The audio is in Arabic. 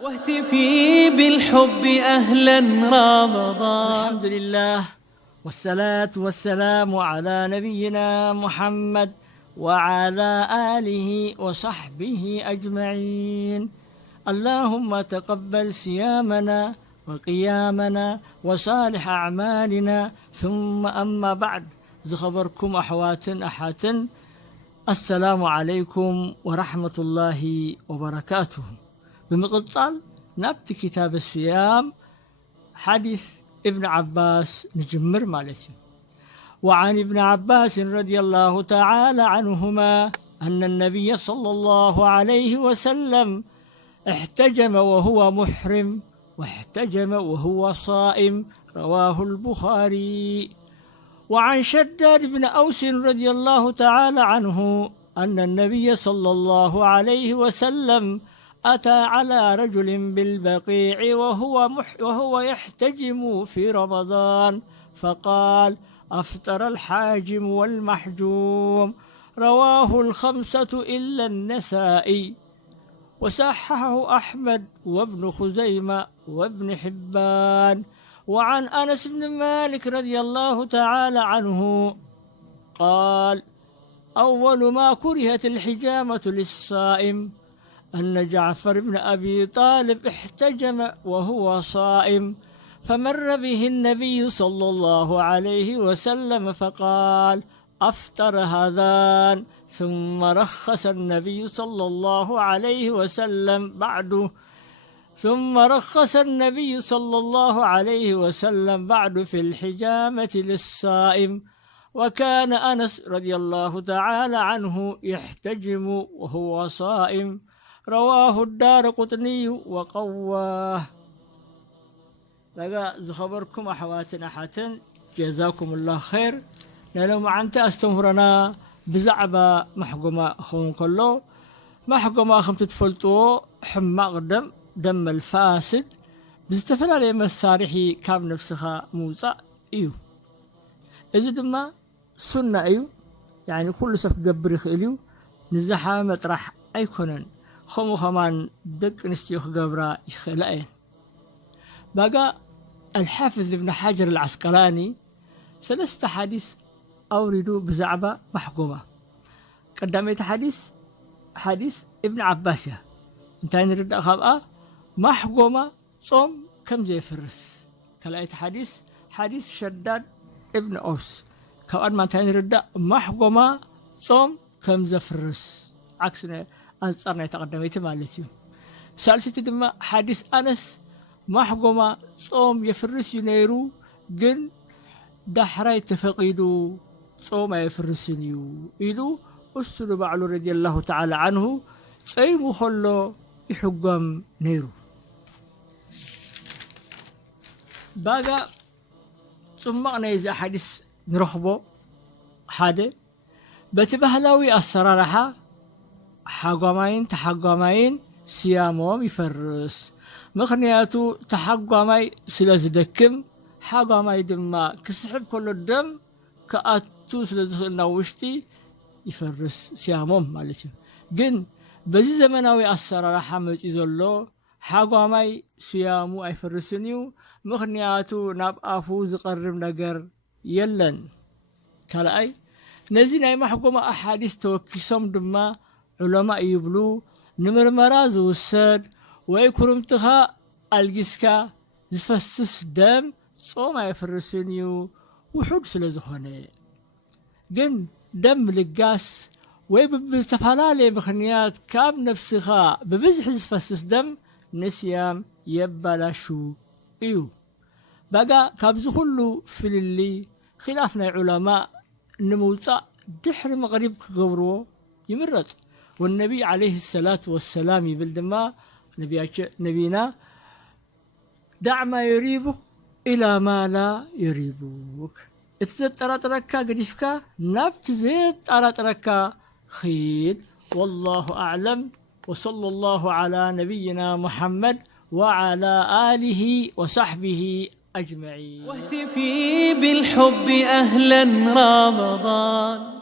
واهتفي بالحب أهلا رمضان. الحمد لله والصلاة والسلام على نبينا محمد وعلى آله وصحبه أجمعين. اللهم تقبل صيامنا وقيامنا وصالح أعمالنا. ثم أما بعد، زخبركم أحواتن أحاتن، السلام عليكم ورحمة الله وبركاته. بمقطال نبت كتاب الصيام حديث ابن عباس نجمر مالتي. وعن ابن عباس رضي الله تعالى عنهما أن النبي صلى الله عليه وسلم احتجم وهو محرم واحتجم وهو صائم، رواه البخاري. وعن شداد بن أوس رضي الله تعالى عنه أن النبي صلى الله عليه وسلم أتى على رجل بالبقيع وهو يحتجم في رمضان، فقال: أفطر الحاجم والمحجوم، رواه الخمسة إلا النسائي، وصححه أحمد وابن خزيمة وابن حبان. وعن أنس بن مالك رضي الله تعالى عنه قال: أول ما كرهت الحجامة للصائم أن جعفر بن أبي طالب احتجم وهو صائم، فمر به النبي صلى الله عليه وسلم فقال: أفطر هذان. ثم رخص النبي صلى الله عليه وسلم بعد في الحجامة للصائم. وكان أنس رضي الله تعالى عنه يحتجم وهو صائم، رواه الدارقطني وقواه. لقى زخبركم أحواتنا حاتن، جزاكم الله خير. لو معنت استمرنا بزعبة محكومة خون كله محكومة خم تتفلتو حماق دم الفاسد بزتفل عليه مسارحي كاب نفسها موسى إيو إذا دما سنة إيو، يعني كل سف قبرخ إليو نزحة مطرح أيكونن خمو خمان دق نستيوخ قبرا يخلقين. بقى الحافظ ابن حجر العسقلاني 3 حديث أوردوا بزعبة محكومة. قدمت حديث ابن عباس انتهي نرد أخبأ محكومة صوم كم زي فرس. كلايت حديث شداد ابن أوس كمان ما انتهي نرد محكومة صوم كم زي فرس، عكسنا أنصارنا يتقدميت مالتي. ثالثة دم حديث أنس محكومة صوم يفرس ينيرو جن دحري تفقيدو صوم يفرسنيو إلو أسلو بعلو رضي الله تعالى عنه صيمو خلو يحقم نيرو. باقا ثم نيزا حديث نرخبو حادي بتبهلاوي السرارحة تحقمين صيامهم يفرس، مخنياتو تحقمي سلازدكم حقمي دما كسحب كل الدم كأتو سلازخلنا وشتي يفرس صيامهم مالتي. جن بزي زمناوي السرارحة متيزولو حقمي صيامو يفرسنيو، مخنياتو نابقافو زقرب نجر يلن. كلاي نزينا محكومة أحاديث توكسهم دما علماء يبلو نمرمرا زوسد ويكرمتها الجسكا زفسس دم صوم يفرسنيو وحد سلازخونه. جن دم لقاس ويبستفالالي مخنيات كاب نفسها ببزح زفسس دم نسيام يبلاشو إيو. بقى كابزو كله في اللي خلافنا علماء نموتا دحر مغرب كغبرو يمرت. والنبي عليه الصلاة والسلام يبلدما نبينا: دع ما يريبك إلى ما لا يريبك. اتزد تركا قديفكا نبت زيد تركا خيد. والله أعلم، وصلى الله على نبينا محمد وعلى آله وصحبه أجمعين. واهتفي بالحب أهلا رمضان.